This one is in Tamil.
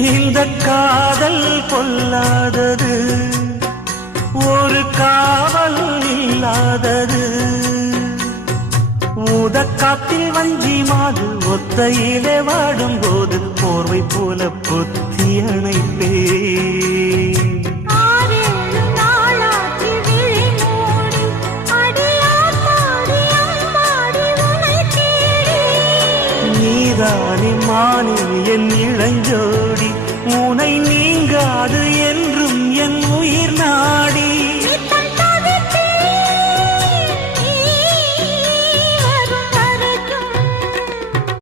இந்த காதல் பொல்லாதது, ஒரு காவல் இல்லாதது. ஊதக்காத்தில் வஞ்சி மாது ஒத்தையிலே வாடும்போது போர்வை போல பொத்தி அணைப்பே. நீதானே மானே என் இளஞ்சோடி, உனை நீங்காது என்றும் என் உயிர் நாடி.